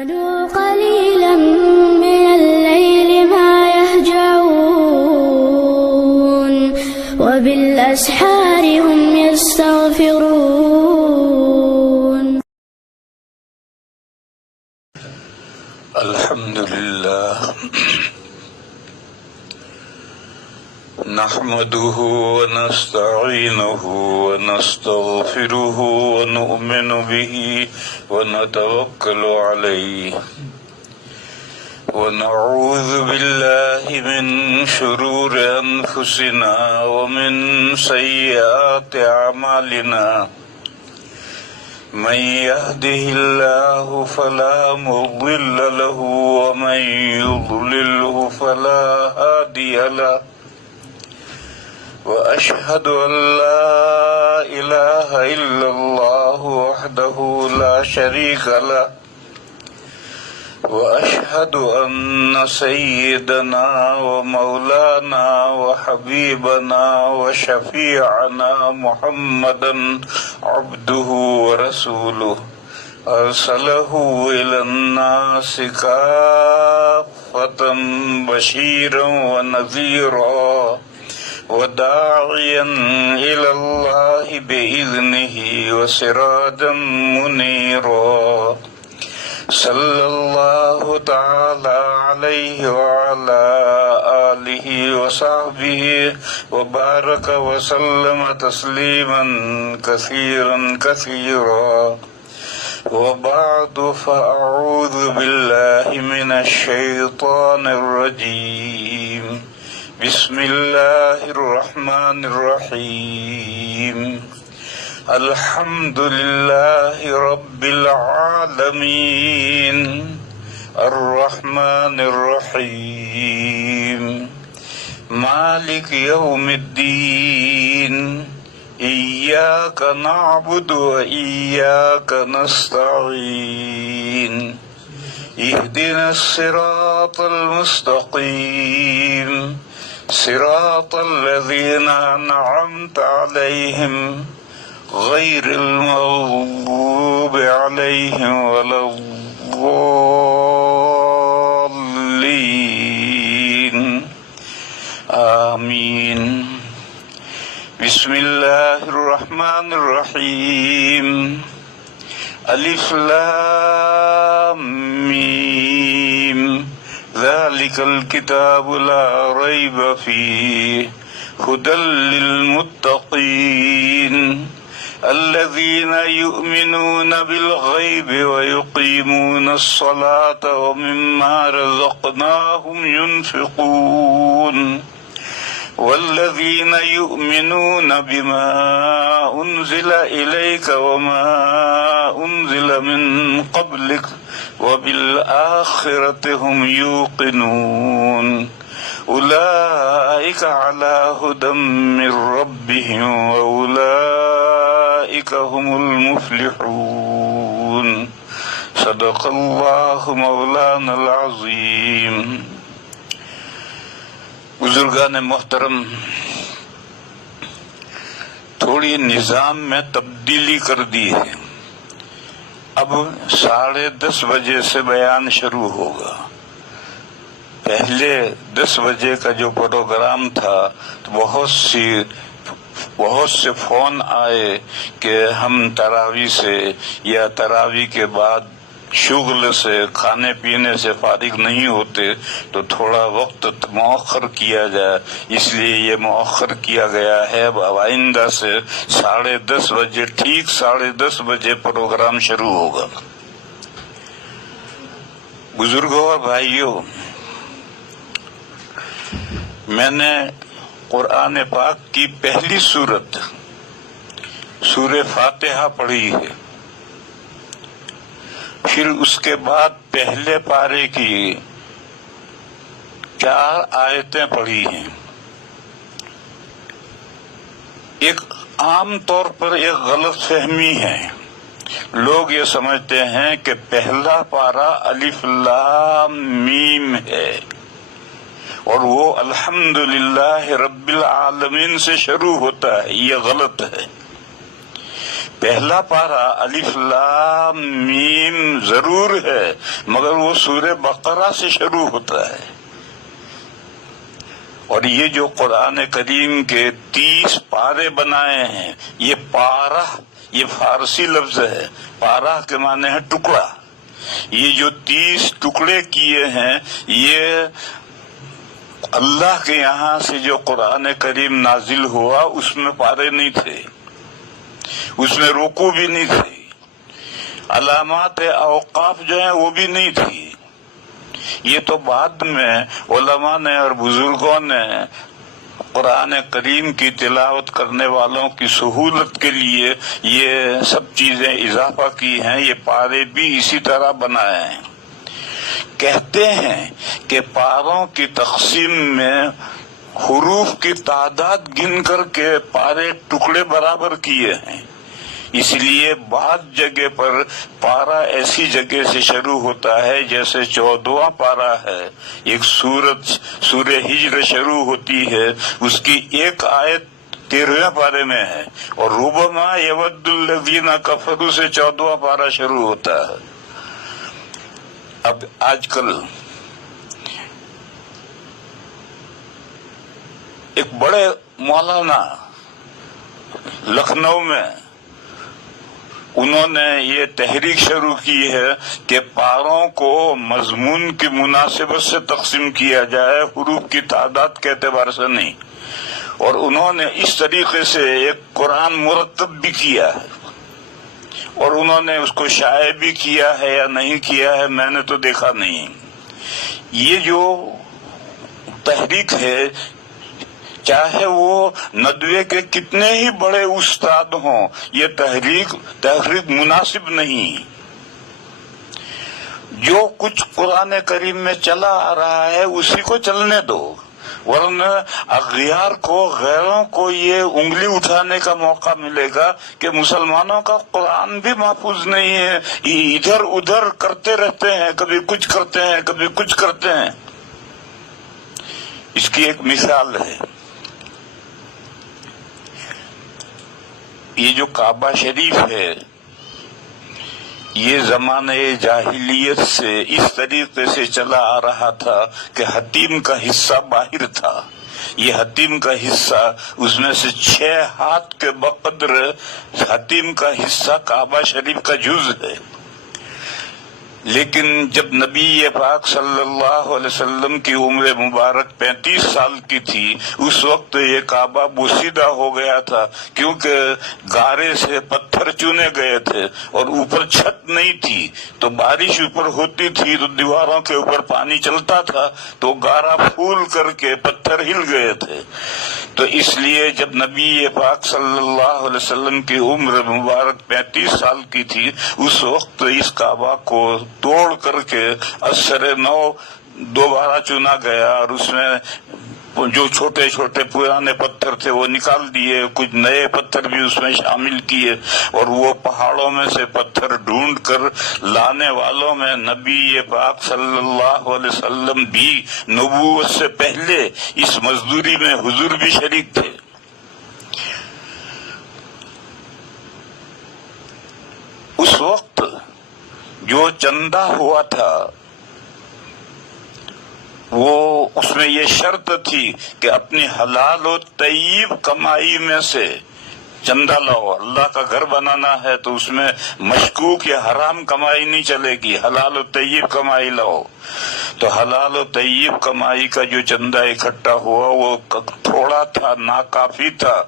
كانوا قليلا من الليل ما يهجعون وبالأسحار هم يستغفرون. الحمد لله نحمده ونستعينه ونستغفره ونؤمن به ونتوكل عليه ونعوذ بالله من شرور أنفسنا ومن سيئات أعمالنا من يهده الله فلا مضل له ومن يضلله فلا هادي له وأشهد أن لا إله إلا الله وحده لا شريك له وأشهد أن سيدنا ومولانا وحبيبنا وشفيعنا محمدا عبده ورسوله أرسله إلى الناس كافة بشيرا ونذيرا وداعيا إلى الله بإذنه وسراجا منيرا صلى الله تعالى عليه وعلى آله وصحبه وبارك وسلم تسليما كثيرا كثيرا وبعد فأعوذ بالله من الشيطان الرجيم بسم الله الرحمن الرحيم الحمد لله رب العالمين الرحمن الرحيم مالك يوم الدين إياك نعبد وإياك نستعين اهدنا الصراط المستقيم صراط الذين أنعمت عليهم غير المغضوب عليهم ولا الضالين آمين. بسم الله الرحمن الرحيم ألف لام ميم ذلك الكتاب لا ريب فيه هدى للمتقين الذين يؤمنون بالغيب ويقيمون الصلاة ومما رزقناهم ينفقون والذين يؤمنون بما أنزل إليك وما أنزل من قبلك وبالآخرة هم يوقنون أولئك على هدى من ربهم وأولئك هم المفلحون. صدق الله مولانا العظيم. بزرگان محترم، تھوڑی نظام میں تبدیلی کر دی ہے. اب 10:30 بجے سے بیان شروع ہوگا. پہلے 10 بجے کا جو پروگرام تھا تو بہت سے فون آئے کہ ہم تراویح سے یا تراویح کے بعد شغل سے کھانے پینے سے فارغ نہیں ہوتے تو تھوڑا وقت مؤخر کیا جائے، اس لیے یہ مؤخر کیا گیا ہے. اب آئندہ سے 10:30 بجے ٹھیک 10:30 بجے پروگرام شروع ہوگا. بزرگوں اور بھائیوں، میں نے قرآن پاک کی پہلی سورت سورہ فاتحہ پڑھی ہے، پھر اس کے بعد پہلے پارے کی 4 آیتیں پڑھی ہیں. ایک عام طور پر ایک غلط فہمی ہے، لوگ یہ سمجھتے ہیں کہ پہلا پارا الف لام میم ہے اور وہ الحمدللہ رب العالمین سے شروع ہوتا ہے. یہ غلط ہے. پہلا پارہ الف لام میم ضرور ہے، مگر وہ سورہ بقرہ سے شروع ہوتا ہے۔ اور یہ جو قرآن کریم کے 30 پارے بنائے ہیں، یہ پارہ یہ فارسی لفظ ہے، پارہ کے معنی ہے ٹکڑا۔ یہ جو 30 ٹکڑے کیے ہیں، یہ اللہ کے یہاں سے جو قرآن کریم نازل ہوا اس میں پارے نہیں تھے، اس میں رکوع بھی نہیں تھی، علامات اوقاف جو ہیں وہ بھی نہیں تھی۔ یہ تو بعد میں علماء نے اور بزرگوں نے قرآن کریم کی تلاوت کرنے والوں کی سہولت کے لیے یہ سب چیزیں اضافہ کی ہیں۔ یہ پارے بھی اسی طرح بنائے ہیں۔ کہتے ہیں کہ پاروں کی تقسیم میں حروف کی تعداد گن کر کے پارے ٹکڑے برابر کیے ہیں، اس لیے بعض جگہ پر پارہ ایسی جگہ سے شروع ہوتا ہے جیسے 14واں پارہ ہے، ایک سورہ ہجر شروع ہوتی ہے، اس کی ایک آیت 13ویں پارے میں ہے، اور ربما یود الذین کفروا سے 14واں پارہ شروع ہوتا ہے۔ اب آج کل ایک بڑے مولانا لکھنؤ میں انہوں نے یہ تحریک شروع کی ہے کہ پاروں کو مضمون کی مناسبت سے تقسیم کیا جائے، حروف کی تعداد کے اعتبار سے نہیں، اور انہوں نے اس طریقے سے ایک قرآن مرتب بھی کیا ہے، اور انہوں نے اس کو شائع بھی کیا ہے یا نہیں کیا ہے میں نے تو دیکھا نہیں۔ یہ جو تحریک ہے، چاہے وہ ندوے کے کتنے ہی بڑے استاد ہوں، یہ تحریک مناسب نہیں۔ جو کچھ قرآن کریم میں چلا آ رہا ہے اسی کو چلنے دو، ورنہ اغیار کو، غیروں کو یہ انگلی اٹھانے کا موقع ملے گا کہ مسلمانوں کا قرآن بھی محفوظ نہیں ہے، ادھر ادھر کرتے رہتے ہیں، کبھی کچھ کرتے ہیں کبھی کچھ کرتے ہیں۔ اس کی ایک مثال ہے، یہ جو کعبہ شریف ہے، یہ زمانہ جاہلیت سے اس طریقے سے چلا آ رہا تھا کہ حتیم کا حصہ باہر تھا۔ یہ حتیم کا حصہ، اس میں سے 6 ہاتھ کے بقدر حتیم کا حصہ کعبہ شریف کا جز ہے۔ لیکن جب نبی پاک صلی اللہ علیہ وسلم کی عمر مبارک 35 سال کی تھی، اس وقت یہ کعبہ بوسیدہ ہو گیا تھا، کیونکہ گارے سے پتھر چنے گئے تھے اور اوپر چھت نہیں تھی، تو بارش اوپر ہوتی تھی تو دیواروں کے اوپر پانی چلتا تھا تو گارا پھول کر کے پتھر ہل گئے تھے۔ تو اس لیے جب نبی پاک صلی اللہ علیہ وسلم کی عمر مبارک 35 سال کی تھی، اس وقت اس کعبہ کو توڑ کر کے اثر نو دوبارہ چنا گیا، اور اس میں جو چھوٹے چھوٹے پرانے پتھر تھے وہ نکال دیے، کچھ نئے پتھر بھی اس میں شامل کیے، اور وہ پہاڑوں میں سے پتھر ڈھونڈ کر لانے والوں میں نبی پاک صلی اللہ علیہ وسلم بھی نبوت سے پہلے اس مزدوری میں حضور بھی شریک تھے۔ اس وقت جو چندہ ہوا تھا وہ اس میں یہ شرط تھی کہ اپنی حلال و طیب کمائی میں سے چندہ لاؤ۔ اللہ کا گھر بنانا ہے تو اس میں مشکوک یا حرام کمائی نہیں چلے گی، حلال و طیب کمائی لاؤ۔ تو حلال و طیب کمائی کا جو چندہ اکٹھا ہوا وہ تھوڑا تھا، ناکافی تھا،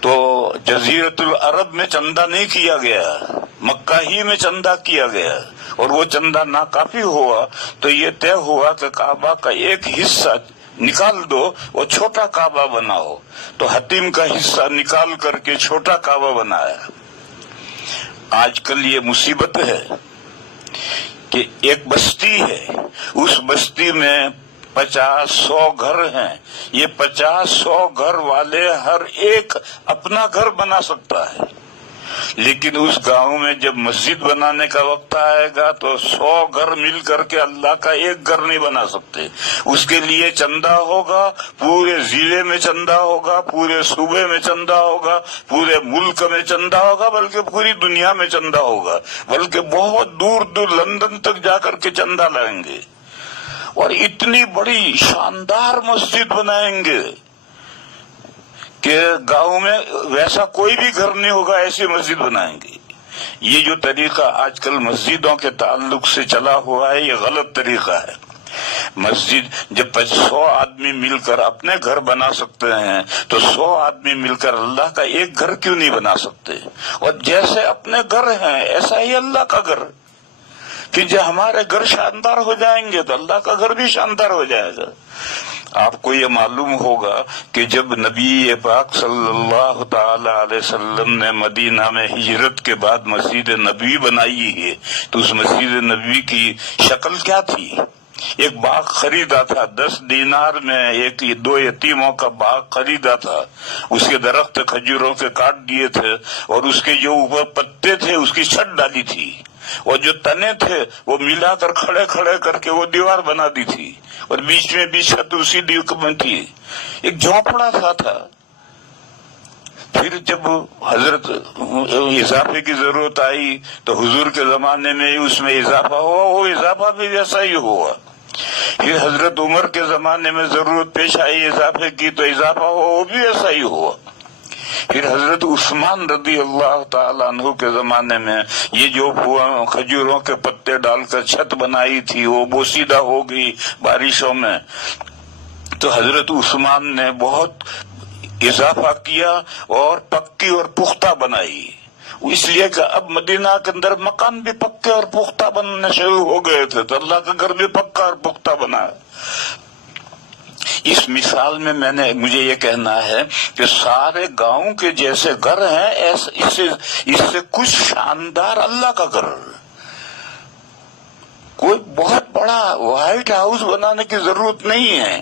تو جزیرت العرب میں چندہ نہیں کیا گیا، مکہ ہی میں چندہ کیا گیا، اور وہ چندہ ناکافی ہوا تو یہ طے ہوا کہ کعبہ کا ایک حصہ نکال دو اور چھوٹا کعبہ بناؤ۔ تو حتیم کا حصہ نکال کر کے چھوٹا کعبہ بنایا۔ آج کل یہ مصیبت ہے کہ ایک بستی ہے، اس بستی میں 50-100 گھر ہیں، یہ 50-100 گھر والے ہر ایک اپنا گھر بنا سکتا ہے، لیکن اس گاؤں میں جب مسجد بنانے کا وقت آئے گا تو 100 گھر مل کر کے اللہ کا ایک گھر نہیں بنا سکتے. اس کے لیے چندہ ہوگا، پورے ضلع میں چندہ ہوگا، پورے صوبے میں چندہ ہوگا، پورے ملک میں چندہ ہوگا، بلکہ پوری دنیا میں چندہ ہوگا، بلکہ بہت دور دور لندن تک جا کر کے چندہ لائیں گے اور اتنی بڑی شاندار مسجد بنائیں گے کہ گاؤں میں ویسا کوئی بھی گھر نہیں ہوگا، ایسی مسجد بنائیں گے. یہ جو طریقہ آج کل مسجدوں کے تعلق سے چلا ہوا ہے، یہ غلط طریقہ ہے. مسجد جب 100 آدمی مل کر اپنے گھر بنا سکتے ہیں تو 100 آدمی مل کر اللہ کا ایک گھر کیوں نہیں بنا سکتے؟ اور جیسے اپنے گھر ہیں ایسا ہی اللہ کا گھر، کہ جب ہمارے گھر شاندار ہو جائیں گے تو اللہ کا گھر بھی شاندار ہو جائے گا. آپ کو یہ معلوم ہوگا کہ جب نبی پاک صلی اللہ تعالی علیہ وسلم نے مدینہ میں ہجرت کے بعد مسجد نبوی بنائی ہے تو اس مسجد نبوی کی شکل کیا تھی؟ ایک باغ خریدا تھا، 10 دینار میں 2 یتیموں کا باغ خریدا تھا. اس کے درخت کھجوروں کے کاٹ دیے تھے اور اس کے جو اوپر پتے تھے اس کی چھت ڈالی تھی، اور جو تنے تھے وہ ملا کر کھڑے کھڑے کر کے وہ دیوار بنا دی تھی، اور بیچ میں بھی چھت اسی دیوار تھی. ایک جھونپڑا سا تھا. پھر جب حضرت اضافے کی ضرورت آئی تو حضور کے زمانے میں اس میں اضافہ ہوا، وہ اضافہ بھی ویسا ہی ہوا. پھر حضرت عمر کے زمانے میں ضرورت پیش آئی اضافے کی تو اضافہ ہوا، وہ بھی ایسا ہی ہوا. پھر حضرت عثمان رضی اللہ تعالیٰ عنہ کے زمانے میں یہ جو کھجوروں کے پتے ڈال کر چھت بنائی تھی وہ بوسیدہ ہو گئی بارشوں میں، تو حضرت عثمان نے بہت اضافہ کیا اور پکی اور پختہ بنائی. اس لیے کہ اب مدینہ کے اندر مکان بھی پکے اور پختہ بننے شروع ہو گئے تھے تو اللہ کا گھر بھی پکا اور پختہ بنا. اس مثال میں مجھے یہ کہنا ہے کہ سارے گاؤں کے جیسے گھر ہیں اس سے کچھ شاندار اللہ کا گھر. کوئی بہت بڑا وائٹ ہاؤس بنانے کی ضرورت نہیں ہے،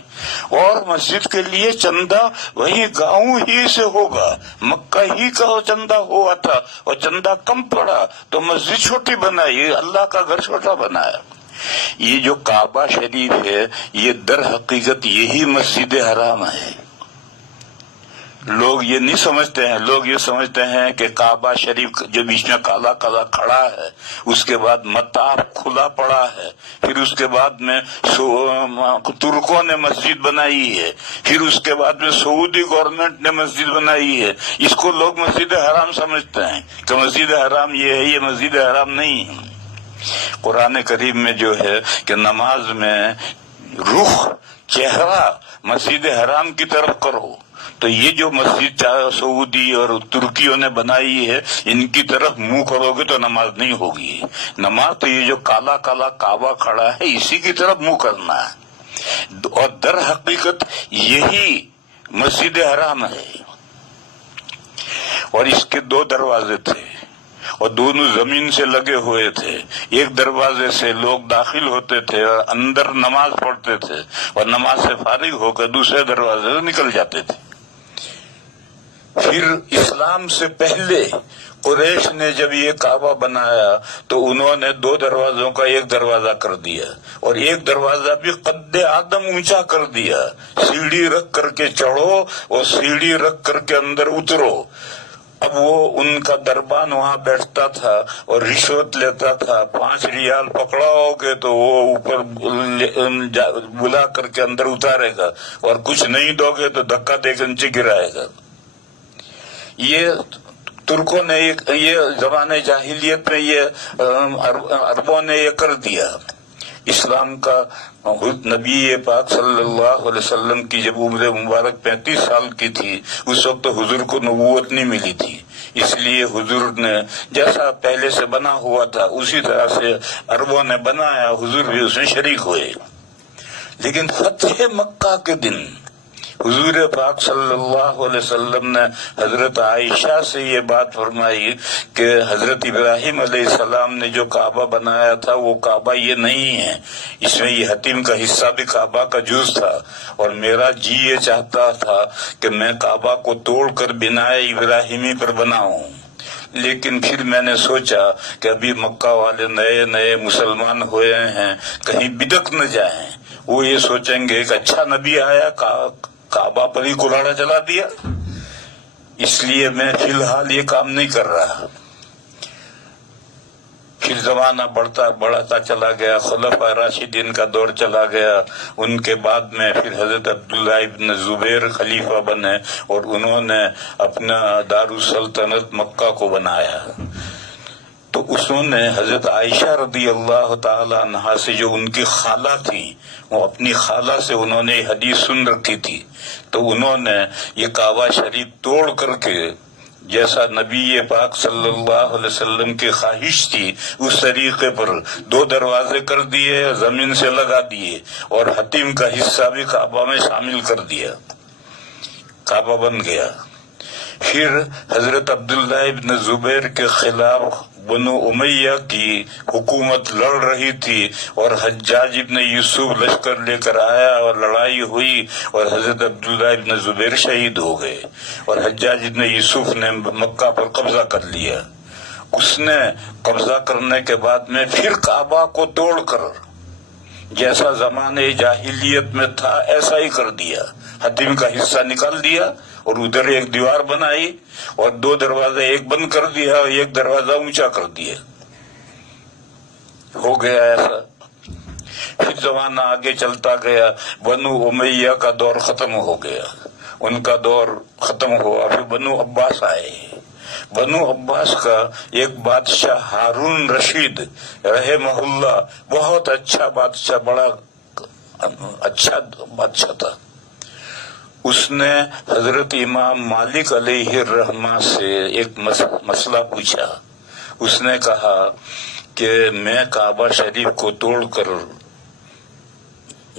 اور مسجد کے لیے چندہ وہی گاؤں ہی سے ہوگا. مکہ ہی کا چندہ ہوا تھا اور چندہ کم پڑا تو مسجد چھوٹی بنائی، اللہ کا گھر چھوٹا بنایا. یہ جو کعبہ شریف ہے یہ در حقیقت یہی مسجد حرام ہے. لوگ یہ نہیں سمجھتے ہیں، لوگ یہ سمجھتے ہیں کہ کعبہ شریف جو بیچ میں کالا کالا کھڑا ہے، اس کے بعد مطاف کھلا پڑا ہے، پھر اس کے بعد میں ترکوں نے مسجد بنائی ہے، پھر اس کے بعد میں سعودی گورنمنٹ نے مسجد بنائی ہے. اس کو لوگ مسجد حرام سمجھتے ہیں کہ مسجد حرام یہ ہے، یہ مسجد حرام نہیں ہے. قرآن کریم میں جو ہے کہ نماز میں رخ چہرہ مسجد حرام کی طرف کرو، تو یہ جو مسجد سعودی اور ترکیوں نے بنائی ہے ان کی طرف منہ کرو گے تو نماز نہیں ہوگی. نماز تو یہ جو کالا کالا کعبہ کھڑا ہے اسی کی طرف منہ کرنا ہے، اور در حقیقت یہی مسجد حرام ہے. اور اس کے 2 دروازے تھے اور دونوں زمین سے لگے ہوئے تھے. ایک دروازے سے لوگ داخل ہوتے تھے اور اندر نماز پڑھتے تھے، اور نماز سے فارغ ہو کر دوسرے دروازے سے نکل جاتے تھے. پھر اسلام سے پہلے قریش نے جب یہ کعبہ بنایا تو انہوں نے 2 دروازوں کا ایک دروازہ کر دیا، اور ایک دروازہ بھی قد آدم اونچا کر دیا. سیڑھی رکھ کر کے چڑھو اور سیڑھی رکھ کر کے اندر اترو. اب وہ ان کا دربان وہاں بیٹھتا تھا اور رشوت لیتا تھا. 5 ریال پکڑا ہوگے تو وہ اوپر بلا کر کے اندر اتارے گا، اور کچھ نہیں دو گے تو دھکا دے کے نیچے گرائے گا. یہ ترکوں نے یہ زمانے جاہلیت میں یہ عربوں نے یہ کر دیا. اسلام کا نبی پاک صلی اللہ علیہ وسلم کی جب عمر مبارک 35 سال کی تھی اس وقت حضور کو نبوت نہیں ملی تھی، اس لیے حضور نے جیسا پہلے سے بنا ہوا تھا اسی طرح سے عربوں نے بنایا، حضور بھی اس میں شریک ہوئے. لیکن فتح مکہ کے دن حضور پاک صلی اللہ علیہ وسلم نے حضرت عائشہ سے یہ بات فرمائی کہ حضرت ابراہیم علیہ السلام نے جو کعبہ بنایا تھا وہ کعبہ یہ نہیں ہے، اس میں یہ حتیم کا حصہ بھی کعبہ کا جز تھا، اور میرا جی یہ چاہتا تھا کہ میں کعبہ کو توڑ کر بنائے ابراہیمی پر بناؤں، لیکن پھر میں نے سوچا کہ ابھی مکہ والے نئے نئے مسلمان ہوئے ہیں، کہیں بدک نہ جائیں، وہ یہ سوچیں گے کہ اچھا نبی آیا کعبہ پر ہی کلاڑا چلا دیا، اس لیے میں فی الحال یہ کام نہیں کر رہا۔ پھر زمانہ بڑھتا چلا گیا، خلفاء راشدین کا دور چلا گیا، ان کے بعد میں پھر حضرت عبداللہ ابن زبیر خلیفہ بنے اور انہوں نے اپنا دارالسلطنت مکہ کو بنایا۔ تو انہوں نے حضرت عائشہ رضی اللہ تعالی عنہا سے، جو ان کی خالہ تھی، وہ اپنی خالہ سے انہوں نے حدیث سن رکھی تھی، تو انہوں نے یہ کعبہ شریف توڑ کر کے جیسا نبی پاک صلی اللہ علیہ وسلم کی خواہش تھی اس طریقے پر 2 دروازے کر دیے، زمین سے لگا دیے اور حتیم کا حصہ بھی کعبہ میں شامل کر دیا، کعبہ بن گیا۔ پھر حضرت عبداللہ ابن زبیر کے خلاف بنو امیہ کی حکومت لڑ رہی تھی اور حجاج ابن یوسف لشکر لے کر آیا اور لڑائی ہوئی اور حضرت عبداللہ ابن زبیر شہید ہو گئے اور حجاج ابن یوسف نے مکہ پر قبضہ کر لیا۔ اس نے قبضہ کرنے کے بعد میں پھر کعبہ کو توڑ کر جیسا زمانے جاہلیت میں تھا ایسا ہی کر دیا، حتیم کا حصہ نکال دیا اور ادھر ایک دیوار بنائی اور 2 دروازے، ایک بند کر دیا اور ایک دروازہ اونچا کر دیا، ہو گیا ایسا۔ پھر زمانہ آگے چلتا گیا، بنو امیہ کا دور ختم ہو گیا، ان کا دور ختم ہوا، پھر بنو عباس آئے۔ بنو عباس کا ایک بادشاہ ہارون رشید رحمہ اللہ بہت اچھا بادشاہ، بڑا اچھا بادشاہ تھا۔ اس نے حضرت امام مالک علیہ الرحمہ سے ایک مسئلہ پوچھا۔ اس نے کہا کہ میں کعبہ شریف کو توڑ کر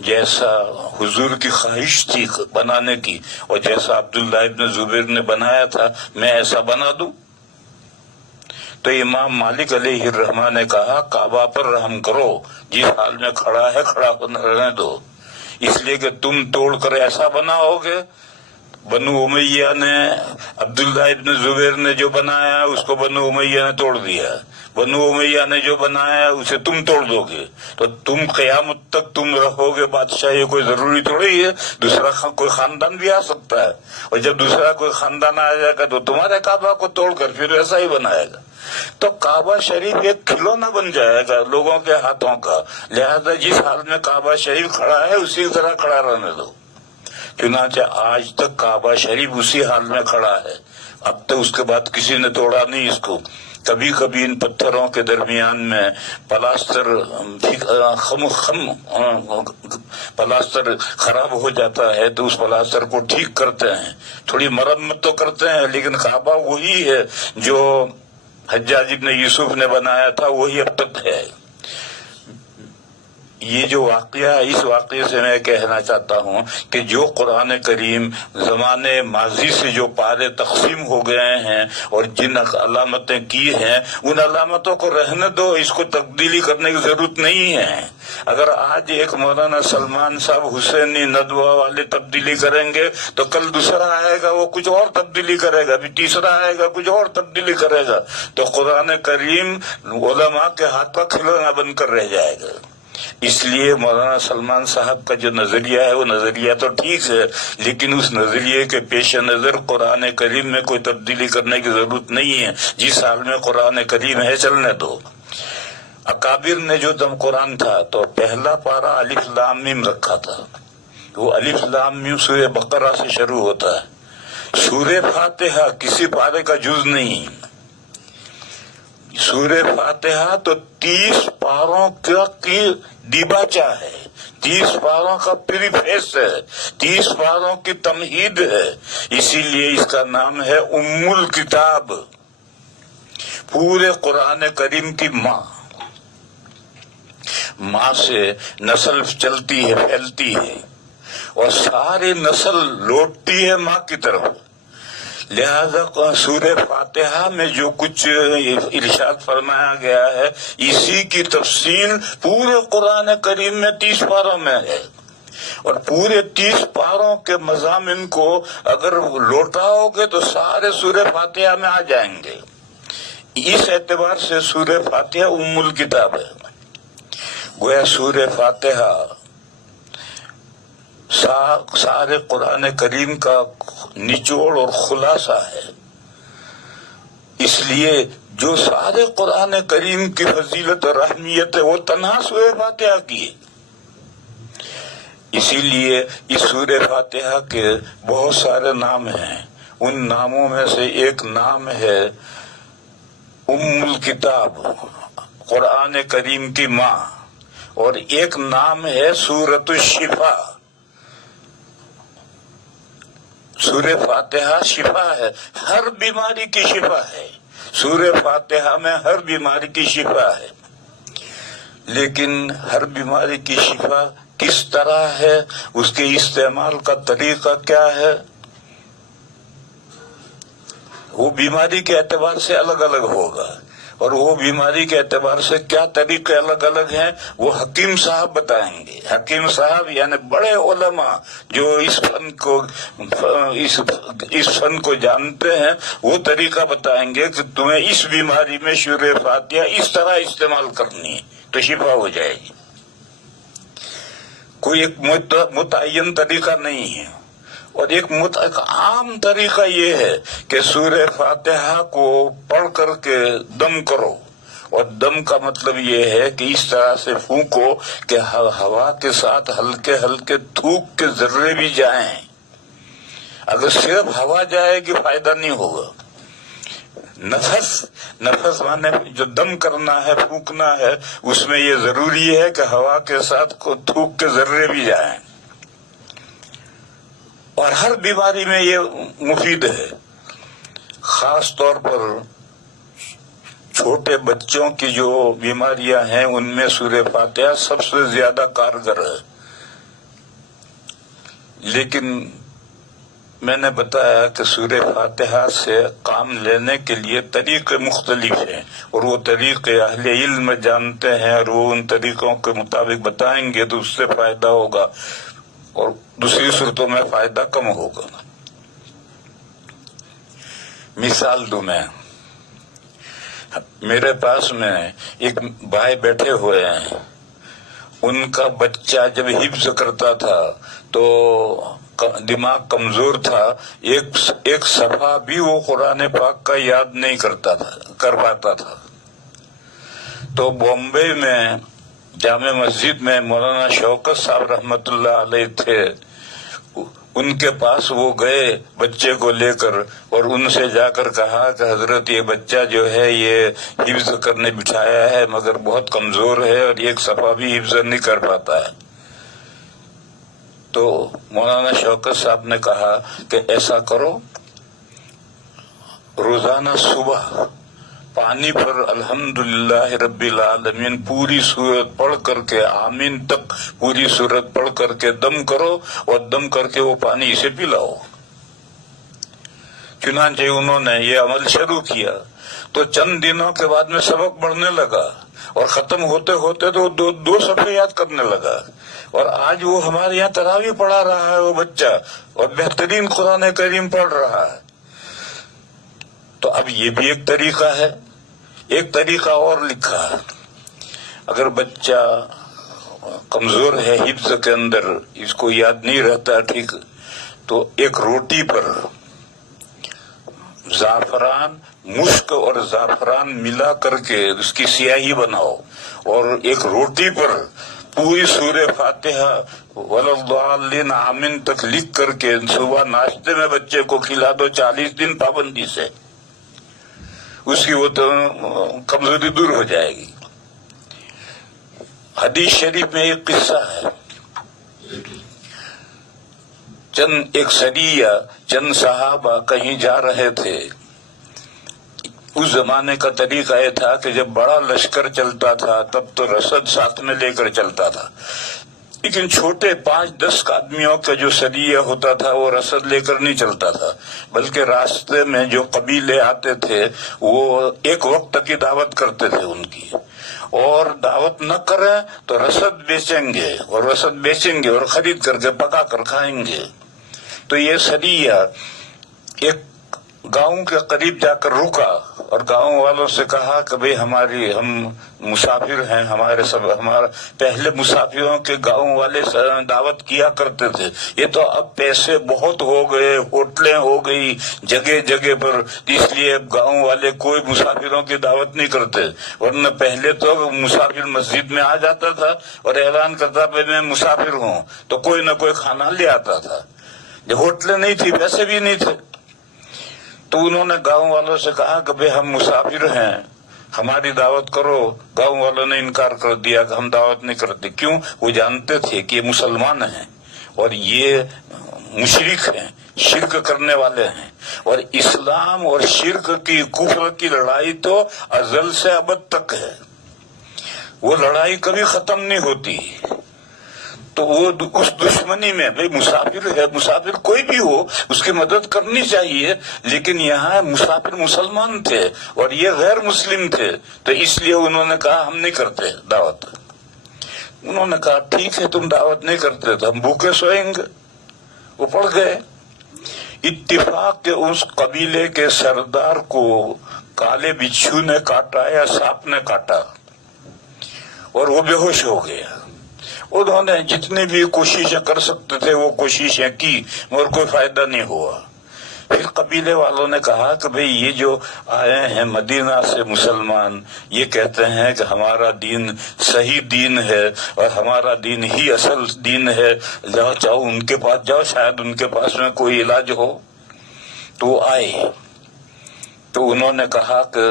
جیسا حضور کی خواہش تھی بنانے کی اور جیسا عبداللہ ابن زبیر نے بنایا تھا میں ایسا بنا دوں؟ تو امام مالک علیہ الرحمہ نے کہا کعبہ پر رحم کرو، جس حال میں کھڑا ہے کھڑا رہنے دو، اس لیے کہ تم توڑ کر ایسا بناؤ گے۔ بنو امیہ نے، عبداللہ ابن زبیر نے جو بنایا اس کو بنو امیہ نے توڑ دیا، بنو امیہ نے جو بنایا اسے تم توڑ دو گے، تو تم قیامت تک تم رہو گے بادشاہ، یہ کوئی ضروری تھوڑی ہے، دوسرا کوئی خاندان بھی آ سکتا ہے، اور جب دوسرا کوئی خاندان آ جائے گا تو تمہارے کعبہ کو توڑ کر پھر ایسا ہی بنائے گا، تو کعبہ شریف ایک کھلونا بن جائے گا لوگوں کے ہاتھوں کا، لہذا جس حال میں کعبہ شریف کھڑا ہے اسی طرح کھڑا رہنے دو۔ چنانچہ آج تک کعبہ شریف اسی حال میں کھڑا ہے، اب تک اس کے بعد کسی نے توڑا نہیں اس کو۔ کبھی کبھی ان پتھروں کے درمیان میں پلاسٹر پلاسٹر خراب ہو جاتا ہے تو اس پلاسٹر کو ٹھیک کرتے ہیں، تھوڑی مرمت تو کرتے ہیں، لیکن کعبہ وہی ہے جو حجاج ابن یوسف نے بنایا تھا، وہی اب تک ہے۔ یہ جو واقعہ ہے، اس واقعے سے میں کہنا چاہتا ہوں کہ جو قرآن کریم زمانے ماضی سے جو پارے تقسیم ہو گئے ہیں اور جن علامتیں کی ہیں ان علامتوں کو رہنے دو، اس کو تبدیلی کرنے کی ضرورت نہیں ہے۔ اگر آج ایک مولانا سلمان صاحب حسینی ندوہ والے تبدیلی کریں گے تو کل دوسرا آئے گا وہ کچھ اور تبدیلی کرے گا، پھر تیسرا آئے گا کچھ اور تبدیلی کرے گا، تو قرآن کریم علماء کے ہاتھ کا کھلونا بن کر رہ جائے گا۔ اس لیے مولانا سلمان صاحب کا جو نظریہ ہے وہ نظریہ تو ٹھیک ہے، لیکن اس نظریے کے پیش نظر قرآن کریم میں کوئی تبدیلی کرنے کی ضرورت نہیں ہے، جس حال میں قرآن کریم ہے چلنے دو۔ اکابر نے جو دم قرآن تھا تو پہلا پارہ الف لام میم رکھا تھا، وہ الف لام میم سورہ بقرہ سے شروع ہوتا ہے، سورہ فاتحہ کسی پارے کا جز نہیں، سورہ فاتحہ تو 30 پاروں کی دیباچہ ہے، 30 پاروں کا پریفیس ہے، 30 پاروں کی تمہید ہے، اسی لیے اس کا نام ہے ام الکتاب، پورے قرآن کریم کی ماں سے نسل چلتی ہے، پھیلتی ہے اور ساری نسل لوٹتی ہے ماں کی طرف۔ لہذا سورہ فاتحہ میں جو کچھ ارشاد فرمایا گیا ہے اسی کی تفصیل پورے قرآن کریم میں 30 پاروں میں ہے، اور پورے 30 پاروں کے مضامین کو اگر لوٹاؤ گے تو سارے سورہ فاتحہ میں آ جائیں گے۔ اس اعتبار سے سورہ فاتحہ ام الکتاب ہے. گویا سورہ فاتحہ سارے قرآن کریم کا نچوڑ اور خلاصہ ہے. اس لیے جو سارے قرآن کریم کی فضیلت اور اہمیت ہے وہ تنہا سورہ فاتحہ کی ہے. اسی لیے اس سورہ فاتحہ کے بہت سارے نام ہیں. ان ناموں میں سے ایک نام ہے ام الکتاب، قرآن کریم کی ماں، اور ایک نام ہے سورۃ الشفا. سورہ فاتحہ شفا ہے، ہر بیماری کی شفا ہے. سورہ فاتحہ میں ہر بیماری کی شفا ہے. لیکن ہر بیماری کی شفا کس طرح ہے، اس کے استعمال کا طریقہ کیا ہے، وہ بیماری کے اعتبار سے الگ الگ ہوگا. اور وہ بیماری کے اعتبار سے کیا طریقے الگ الگ ہیں وہ حکیم صاحب بتائیں گے. حکیم صاحب یعنی بڑے علماء جو اس فن کو جانتے ہیں، وہ طریقہ بتائیں گے کہ تمہیں اس بیماری میں سورہ فاتحہ اس طرح استعمال کرنی ہے تو شفا ہو جائے گی. کوئی ایک متعین طریقہ نہیں ہے. اور ایک عام طریقہ یہ ہے کہ سورہ فاتحہ کو پڑھ کر کے دم کرو. اور دم کا مطلب یہ ہے کہ اس طرح سے پھونکو کہ ہوا کے ساتھ ہلکے ہلکے تھوک کے ذرے بھی جائیں. اگر صرف ہوا جائے گی فائدہ نہیں ہوگا. نفس مانے جو دم کرنا ہے، پھونکنا ہے، اس میں یہ ضروری ہے کہ ہوا کے ساتھ تھوک کے ذرے بھی جائیں. اور ہر بیماری میں یہ مفید ہے. خاص طور پر چھوٹے بچوں کی جو بیماریاں ہیں ان میں سورہ فاتحہ سب سے زیادہ کارگر ہے. لیکن میں نے بتایا کہ سورہ فاتحہ سے کام لینے کے لیے طریقے مختلف ہیں، اور وہ طریقے اہل علم جانتے ہیں، اور وہ ان طریقوں کے مطابق بتائیں گے تو اس سے فائدہ ہوگا، اور دوسری صورتوں میں فائدہ کم ہوگا. مثال دوں میں، میرے پاس میں ایک بھائی بیٹھے ہوئے ہیں. ان کا بچہ جب حفظ کرتا تھا تو دماغ کمزور تھا، ایک صفحہ بھی وہ قرآن پاک کا یاد نہیں کر پاتا تھا. تو بامبے میں جامع مسجد میں مولانا شوکت صاحب رحمت اللہ علیہ تھے. ان کے پاس وہ گئے بچے کو لے کر، اور ان سے جا کر کہا کہ حضرت یہ بچہ جو ہے یہ حفظ کرنے بٹھایا ہے مگر بہت کمزور ہے اور ایک صفحہ بھی حفظ نہیں کر پاتا ہے. تو مولانا شوکت صاحب نے کہا کہ ایسا کرو، روزانہ صبح پانی پر الحمدللہ رب العالمین پوری سورت پڑھ کر کے آمین تک پوری سورت پڑھ کر کے دم کرو، اور دم کر کے وہ پانی اسے پلاؤ. چنانچہ انہوں نے یہ عمل شروع کیا تو چند دنوں کے بعد میں سبق بڑھنے لگا، اور ختم ہوتے ہوتے تو دو صفحے یاد کرنے لگا. اور آج وہ ہمارے یہاں تراویح پڑھا رہا ہے وہ بچہ، اور بہترین قرآن کریم پڑھ رہا ہے. تو اب یہ بھی ایک طریقہ ہے. ایک طریقہ اور لکھا ہے، اگر بچہ کمزور ہے حفظ کے اندر، اس کو یاد نہیں رہتا ٹھیک، تو ایک روٹی پر زعفران، مشک اور زعفران ملا کر کے اس کی سیاہی بناؤ، اور ایک روٹی پر پوری سورہ فاتحہ وللضالین آمین تک لکھ کر کے صبح ناشتے میں بچے کو کھلا دو 40 دن پابندی سے. اس کی وہ تو کمزوری دور ہو جائے گی. حدیث شریف میں ایک قصہ ہے، ایک سریہ چند صحابہ کہیں جا رہے تھے. اس زمانے کا طریقہ یہ تھا کہ جب بڑا لشکر چلتا تھا تب تو رسد ساتھ میں لے کر چلتا تھا، لیکن چھوٹے 5-10 آدمیوں کا جو سریہ ہوتا تھا وہ رسد لے کر نہیں چلتا تھا، بلکہ راستے میں جو قبیلے آتے تھے وہ ایک وقت کی دعوت کرتے تھے ان کی، اور دعوت نہ کریں تو رسد بیچیں گے اور خرید کر کے پکا کر کھائیں گے. تو یہ سریہ ایک گاؤں کے قریب جا کر رکا، اور گاؤں والوں سے کہا کہ بھئی ہم مسافر ہیں، ہمارا پہلے مسافروں کے گاؤں والے دعوت کیا کرتے تھے، یہ تو اب پیسے بہت ہو گئے، ہوٹلیں ہو گئی جگہ جگہ پر، اس لیے اب گاؤں والے کوئی مسافروں کی دعوت نہیں کرتے، ورنہ پہلے تو مسافر مسجد میں آ جاتا تھا اور اعلان کرتا کہ میں مسافر ہوں تو کوئی نہ کوئی کھانا لے آتا تھا، جب ہوٹلیں نہیں تھی پیسے بھی نہیں تھے۔ تو انہوں نے گاؤں والوں سے کہا کہ بھئی ہم مسافر ہیں، ہماری دعوت کرو۔ گاؤں والوں نے انکار کر دیا کہ ہم دعوت نہیں کرتے۔ کیوں؟ وہ جانتے تھے کہ یہ مسلمان ہیں اور یہ مشرک ہیں، شرک کرنے والے ہیں، اور اسلام اور شرک کی کفر کی لڑائی تو ازل سے ابد تک ہے، وہ لڑائی کبھی ختم نہیں ہوتی۔ تو وہ اس دشمنی میں بھئی مسافر ہے، مسافر کوئی بھی ہو اس کی مدد کرنی چاہیے، لیکن یہاں مسافر مسلمان تھے اور یہ غیر مسلم تھے، تو اس لیے انہوں نے کہا ہم نہیں کرتے دعوت۔ انہوں نے کہا ٹھیک ہے تم دعوت نہیں کرتے تو ہم بھوکے سوئیں گے۔ وہ پڑ گئے۔ اتفاق کے اس قبیلے کے سردار کو کالے بچھو نے کاٹا یا سانپ نے کاٹا اور وہ بے ہوش ہو گیا۔ انہوں نے جتنی بھی کوششیں کر سکتے تھے وہ کوششیں کی مگر کوئی فائدہ نہیں ہوا۔ پھر قبیلے والوں نے کہا کہ بھئی یہ جو آئے ہیں مدینہ سے مسلمان، یہ کہتے ہیں کہ ہمارا دین صحیح دین ہے اور ہمارا دین ہی اصل دین ہے، جاؤ ان کے پاس جاؤ، شاید ان کے پاس میں کوئی علاج ہو۔ تو آئے تو انہوں نے کہا کہ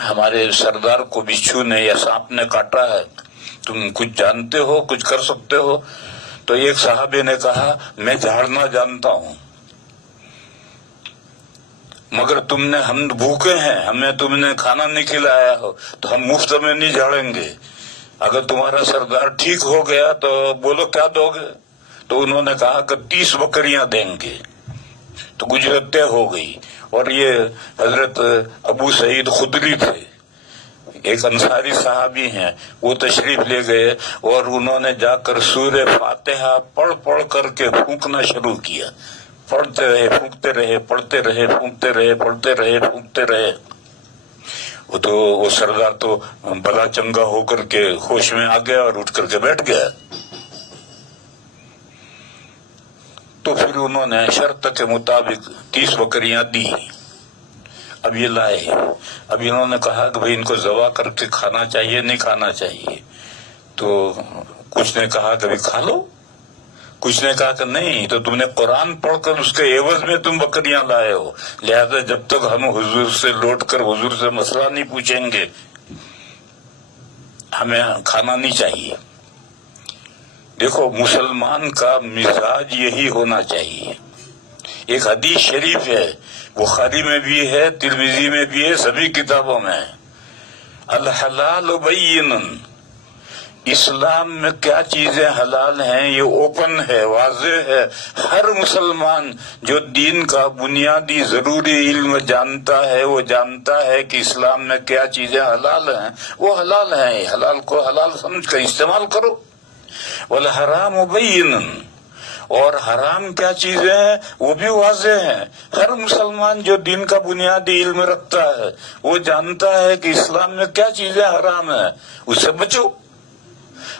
ہمارے سردار کو بچھو نے یا سانپ نے کاٹا ہے، تم کچھ جانتے ہو، کچھ کر سکتے ہو؟ تو ایک صحابی نے کہا میں جھاڑنا جانتا ہوں، مگر ہم بھوکے ہیں، ہمیں تم نے کھانا نہیں کھلایا ہو تو ہم مفت میں نہیں جھاڑیں گے، اگر تمہارا سردار ٹھیک ہو گیا تو بولو کیا دو گے؟ تو انہوں نے کہا کہ 30 بکریاں دیں گے۔ تو گجرت طے ہو گئی، اور یہ حضرت ابو سعید خدری تھے، ایک انصاری صحابی ہیں، وہ تشریف لے گئے اور انہوں نے جا کر سورہ فاتحہ پڑھ کر کے پھونکنا شروع کیا، پڑھتے رہے پھونکتے رہے، پڑھتے رہے پھونکتے رہے، پڑھتے رہے پھونکتے رہے۔ وہ سردار تو بلا چنگا ہو کر کے ہوش میں آ گیا اور اٹھ کر کے بیٹھ گیا۔ تو پھر انہوں نے شرط کے مطابق 30 بکریاں دی۔ اب یہ لائے، اب انہوں نے کہا کہ بھئی ان کو ذبح کر کے کھانا چاہیے نہیں کھانا چاہیے؟ تو کچھ نے کہا کہ بھئی کھا لو، کچھ نے کہا کہ نہیں، تو تم نے قرآن پڑھ کر اس کے عوض میں تم بکریاں لائے ہو، لہذا جب تک ہم حضور سے لوٹ کر حضور سے مسئلہ نہیں پوچھیں گے ہمیں کھانا نہیں چاہیے۔ دیکھو مسلمان کا مزاج یہی ہونا چاہیے۔ ایک حدیث شریف ہے، بخاری میں بھی ہے، ترمذی میں بھی ہے، سبھی کتابوں میں، الحلال بین، اسلام میں کیا چیزیں حلال ہیں یہ اوپن ہے، واضح ہے۔ ہر مسلمان جو دین کا بنیادی ضروری علم جانتا ہے وہ جانتا ہے کہ اسلام میں کیا چیزیں حلال ہیں، وہ حلال ہیں، حلال کو حلال سمجھ کر استعمال کرو۔ والحرام بین، اور حرام کیا چیزیں ہیں وہ بھی واضح ہیں۔ ہر مسلمان جو دین کا بنیادی علم رکھتا ہے وہ جانتا ہے کہ اسلام میں کیا چیزیں حرام ہیں، اس سے بچو۔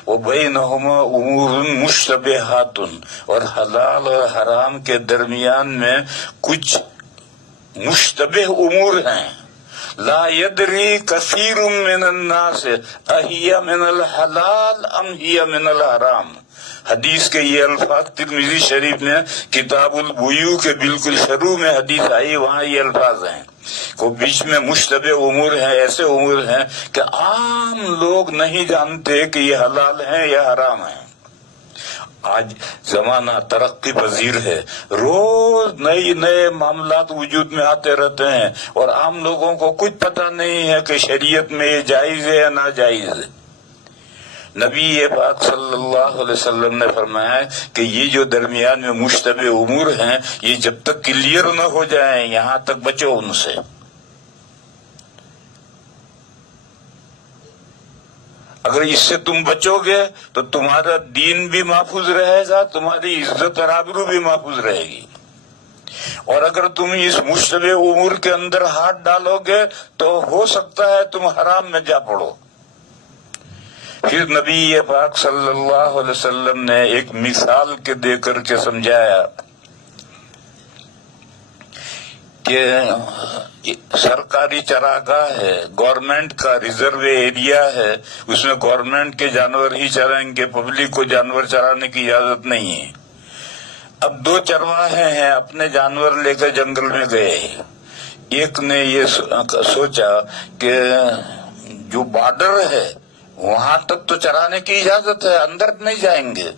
وَبَيْنَهُمَا أُمُورٌ مُشْتَبِهَاتٌ، اور حلال اور حرام کے درمیان میں کچھ مشتبہ امور ہیں۔ لا يدری کثیر من الناس اہی من الحلال ام ہی من الحرام۔ حدیث کے یہ الفاظ ترمذی شریف میں کتاب البیوع کے بالکل شروع میں حدیث آئی، وہاں یہ الفاظ ہیں کو بیچ میں مشتبہ امور ہیں، ایسے امور ہیں کہ عام لوگ نہیں جانتے کہ یہ حلال ہیں یا حرام ہیں۔ آج زمانہ ترقی پذیر ہے، روز نئے معاملات وجود میں آتے رہتے ہیں اور عام لوگوں کو کچھ پتہ نہیں ہے کہ شریعت میں یہ جائز ہے یا ناجائز ہے۔ نبی پاک صلی اللہ علیہ وسلم نے فرمایا کہ یہ جو درمیان میں مشتبہ امور ہیں یہ جب تک کلیئر نہ ہو جائیں یہاں تک بچو ان سے۔ اگر اس سے تم بچو گے تو تمہارا دین بھی محفوظ رہے گا، تمہاری عزت اور آبرو بھی محفوظ رہے گی۔ اور اگر تم اس مشتبہ امور کے اندر ہاتھ ڈالو گے تو ہو سکتا ہے تم حرام میں جا پڑو۔ پھر نبی پاک صلی اللہ علیہ وسلم نے ایک مثال کے دے کر کے سمجھایا کہ سرکاری چراگاہ ہے، گورنمنٹ کا ریزرو ایریا ہے، اس میں گورنمنٹ کے جانور ہی چرائیں گے، پبلک کو جانور چرانے کی اجازت نہیں ہے۔ اب دو چرواہے ہیں، اپنے جانور لے کر جنگل میں گئے، ایک نے یہ سوچا کہ جو بارڈر ہے وہاں تک تو چرانے کی اجازت ہے، اندر نہیں جائیں گے،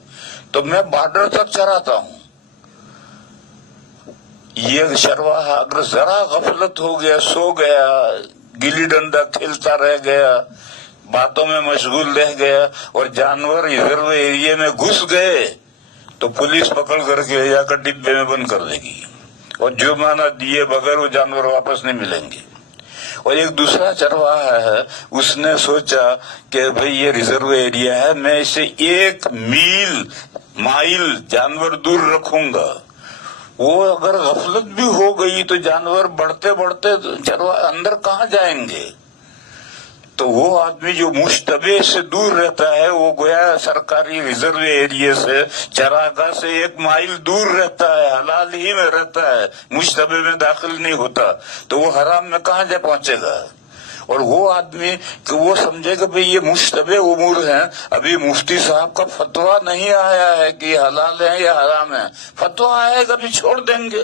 تو میں بارڈر تک چراتا ہوں۔ یہ چرواہا اگر ذرا غفلت ہو گیا، سو گیا، گلی ڈنڈا کھیلتا رہ گیا، باتوں میں مشغول رہ گیا اور جانور ریزرو ایریا میں گھس گئے تو پولیس پکڑ کر کے لے جا کر ڈبے میں بند کر دے گی اور جرمانہ دیے بغیر وہ جانور واپس نہیں ملیں گے۔ اور ایک دوسرا چرواہا ہے، اس نے سوچا کہ بھئی یہ ریزرو ایریا ہے، میں اسے 1 مائل جانور دور رکھوں گا۔ وہ اگر غفلت بھی ہو گئی تو جانور بڑھتے بڑھتے چرواہے اندر کہاں جائیں گے؟ تو وہ آدمی جو مشتبہ سے دور رہتا ہے وہ گویا سرکاری ریزرو ایریا سے، چراگاہ سے 1 مائل دور رہتا ہے، حلال ہی میں رہتا ہے، مشتبہ میں داخل نہیں ہوتا، تو وہ حرام میں کہاں جا پہنچے گا؟ اور وہ آدمی کہ وہ سمجھے کہ بھئی یہ مشتبہ امور ہیں، ابھی مفتی صاحب کا فتویٰ نہیں آیا ہے کہ یہ حلال ہے یا حرام ہے، فتویٰ آئے گا بھی چھوڑ دیں گے۔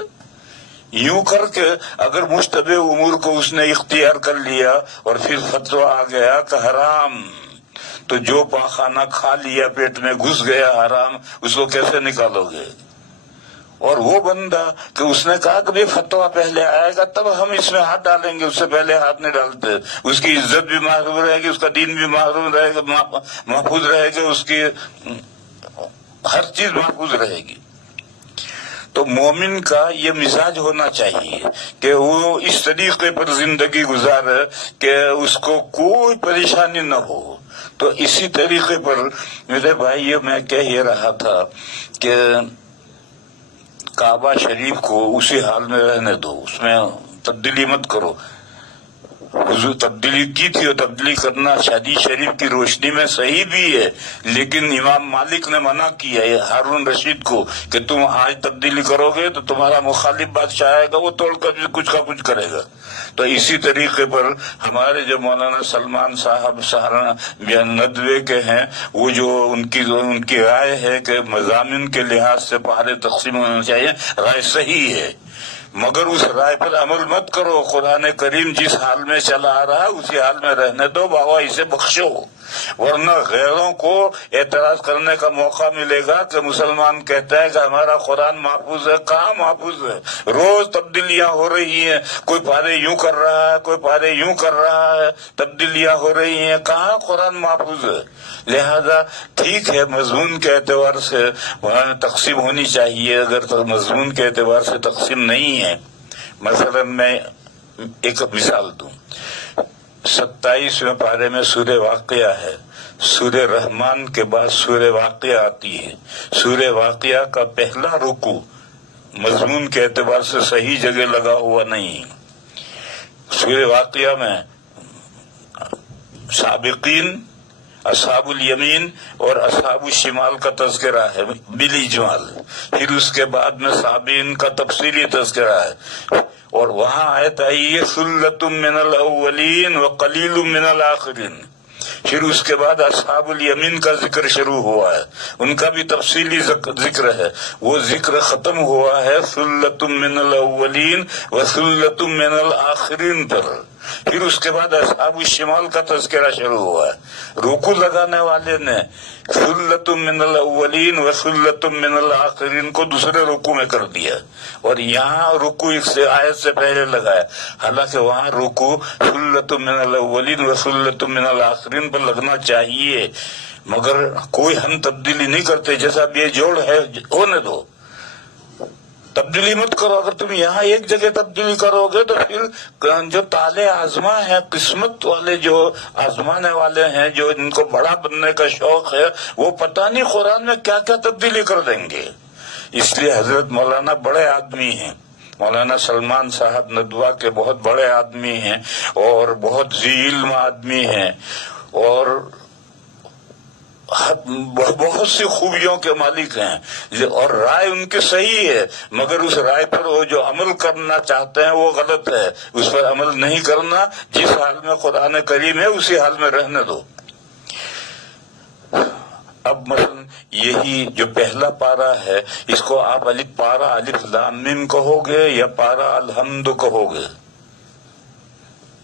یوں کر کے اگر مشتبہ امور کو اس نے اختیار کر لیا اور پھر فتویٰ آ گیا کہ حرام، تو جو پاخانہ کھا لیا پیٹ میں گھس گیا حرام، اس کو کیسے نکالو گے؟ اور وہ بندہ کہ اس نے کہا کہ فتویٰ پہلے آئے گا تب ہم اس میں ہاتھ ڈالیں گے، اس سے پہلے ہاتھ نہیں ڈالتے، اس کی عزت بھی محفوظ رہے گی، اس کا دین بھی محفوظ رہے گا، اس کی ہر چیز محفوظ رہے گی۔ تو مومن کا یہ مزاج ہونا چاہیے کہ وہ اس طریقے پر زندگی گزارے کہ اس کو کوئی پریشانی نہ ہو۔ تو اسی طریقے پر میرے بھائی میں کہہ یہ رہا تھا کہ کعبہ شریف کو اسی حال میں رہنے دو، اس میں تبدیلی مت کرو۔ حضور تبدیلی کی تھی اور تبدیلی کرنا شادی شریف کی روشنی میں صحیح بھی ہے، لیکن امام مالک نے منع کیا ہے ہارون رشید کو کہ تم آج تبدیلی کرو گے تو تمہارا مخالف بادشاہ آئے گا، وہ توڑ کر بھی کچھ کا کچھ کرے گا۔ تو اسی طریقے پر ہمارے جو مولانا سلمان صاحب سہارنپور ندوے کے ہیں، وہ جو ان کی رائے ہے کہ مضامین کے لحاظ سے پہاڑے تقسیم ہونا چاہیے، رائے صحیح ہے، مگر اس رائے پر عمل مت کرو۔ قرآن کریم جس حال میں چلا آ رہا ہے اسی حال میں رہنے دو، بابا اسے بخشو، ورنہ غیروں کو اعتراض کرنے کا موقع ملے گا کہ مسلمان کہتا ہے کہ ہمارا قرآن محفوظ ہے۔ کہاں محفوظ ہے؟ روز تبدیلیاں ہو رہی ہیں، کوئی پارے یوں کر رہا ہے، کوئی پارے یوں کر رہا ہے، تبدیلیاں ہو رہی ہیں، کہاں قرآن محفوظ ہے؟ لہذا ٹھیک ہے مضمون کے اعتبار سے وہاں تقسیم ہونی چاہیے، اگر مضمون کے اعتبار سے تقسیم نہیں ہے۔ مثلا میں ایک مثال دوں، 27ویں پارے میں سورہ واقعہ ہے، سورہ رحمان کے بعد سورہ واقعہ آتی ہے۔ سورہ واقعہ کا پہلا رکوع مضمون کے اعتبار سے صحیح جگہ لگا ہوا نہیں۔ سورہ واقعہ میں سابقین، اصحاب الیمین اور اصحاب الشمال کا تذکرہ ہے بالاجمال، پھر اس کے بعد میں سابقین کا تفصیلی تذکرہ ہے، اور وہاں آیت آئی ہے ثلۃ من الاولین وقلیل من الاخرین، پھر اس کے بعد اصحاب الیمین کا ذکر شروع ہوا ہے، ان کا بھی تفصیلی ذکر ہے، وہ ذکر ختم ہوا ہے ثلۃ من الاولین وثلۃ من الاخرین پر، پھر اس کے بعد اصحاب الشمال کا تذکرہ شروع ہوا ہے۔ رکوع لگانے والے نے ثلۃ من الاولین وثلۃ من الاخرین کو دوسرے رکوع میں کر دیا، اور یہاں رکوع سے آیت سے پہلے لگایا، حالانکہ وہاں رکوع ثلۃ من الاولین وثلۃ من الاخرین پر لگنا چاہیے، مگر کوئی ہم تبدیلی نہیں کرتے، جیسا بھی یہ جوڑ ہے ہونے دو، تبدیلی مت کرو۔ اگر تم یہاں ایک جگہ تبدیلی کرو گے تو پھر جو تالے آزما ہے، قسمت والے جو آزمانے والے ہیں، جو ان کو بڑا بننے کا شوق ہے، وہ پتہ نہیں قرآن میں کیا کیا تبدیلی کر دیں گے۔ اس لیے حضرت مولانا بڑے آدمی ہیں، مولانا سلمان صاحب ندوہ کے بہت بڑے آدمی ہیں اور بہت ذی علم آدمی ہیں اور بہت سی خوبیوں کے مالک ہیں اور رائے ان کی صحیح ہے، مگر اس رائے پر وہ جو عمل کرنا چاہتے ہیں وہ غلط ہے. اس پر عمل نہیں کرنا، جس حال میں قرآن کریم ہے اسی حال میں رہنے دو. اب مثلا یہی جو پہلا پارہ ہے اس کو آپ پارہ الف لام میم کہو گے یا پارہ الحمد کہو گے؟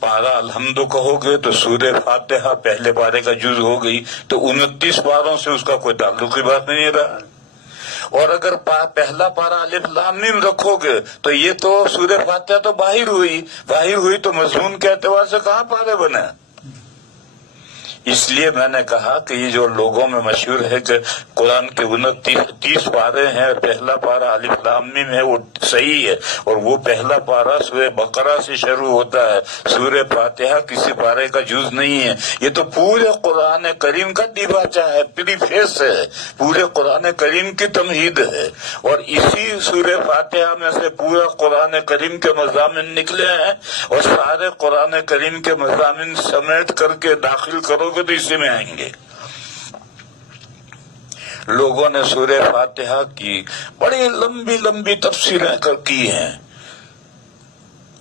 پارہ الحمد کہو گے تو سورہ فاتحہ پہلے پارے کا جز ہو گئی، تو 29 پاروں سے اس کا کوئی تعلق ہی بات نہیں رہا. اور اگر پہلا پارہ الف لام میم رکھو گے تو یہ تو سورہ فاتحہ تو باہر ہوئی تو مضمون کے اعتبار سے کہاں پارے بنے؟ اس لیے میں نے کہا کہ یہ جو لوگوں میں مشہور ہے کہ قرآن کے 29 پارے ہیں اور پہلا پارہ الف لام میم ہے، وہ صحیح ہے. اور وہ پہلا پارہ سورہ بقرہ سے شروع ہوتا ہے، سورہ فاتحہ کسی پارے کا جز نہیں ہے. یہ تو پورے قرآن کریم کا دیباچہ ہے، پریفیس ہے، پورے قرآن کریم کی تمہید ہے. اور اسی سورہ فاتحہ میں سے پورا قرآن کریم کے مضامین نکلے ہیں، اور سارے قرآن کریم کے مضامین سمیٹ کر کے داخل کرو گے تو اسی میں آئیں گے. لوگوں نے سورہ فاتحہ کی بڑی لمبی لمبی تفسیریں کی ہیں،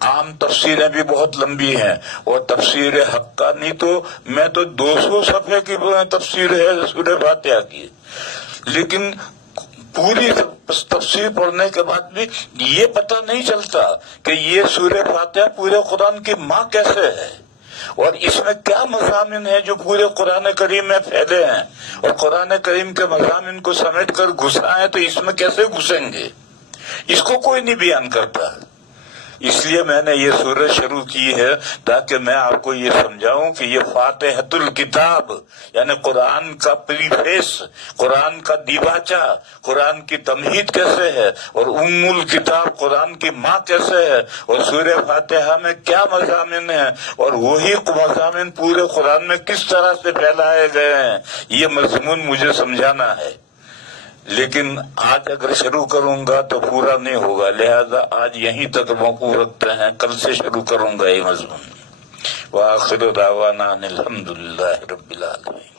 عام تفسیریں بھی بہت لمبی ہیں، اور تفسیر حقانی تو میں تو 200 صفحے کی تفسیر ہے سورہ فاتحہ کی. لیکن پوری تفسیر پڑھنے کے بعد بھی یہ پتہ نہیں چلتا کہ یہ سورہ فاتحہ پورے قرآن کی ماں کیسے ہے، اور اس میں کیا مضامین ہیں جو پورے قرآن کریم میں پھیلے ہیں، اور قرآن کریم کے مضامین کو سمیٹ کر گھسائیں تو اس میں کیسے گھسیں گے، اس کو کوئی نہیں بیان کرتا. اس لیے میں نے یہ سورہ شروع کی ہے تاکہ میں آپ کو یہ سمجھاؤں کہ یہ فاتحۃ الکتاب یعنی قرآن کا پریفیس، قرآن کا دیباچہ، قرآن کی تمہید کیسے ہے، اور ام الکتاب قرآن کی ماں کیسے ہے، اور سورہ فاتحہ میں کیا مضامین ہیں، اور وہی مضامین پورے قرآن میں کس طرح سے پھیلائے گئے ہیں، یہ مضمون مجھے سمجھانا ہے. لیکن آج اگر شروع کروں گا تو پورا نہیں ہوگا، لہذا آج یہیں تک موقوف رکھتے ہیں، کل سے شروع کروں گا یہ مضمون. وآخر دعوانا ان الحمدللہ رب العالمین.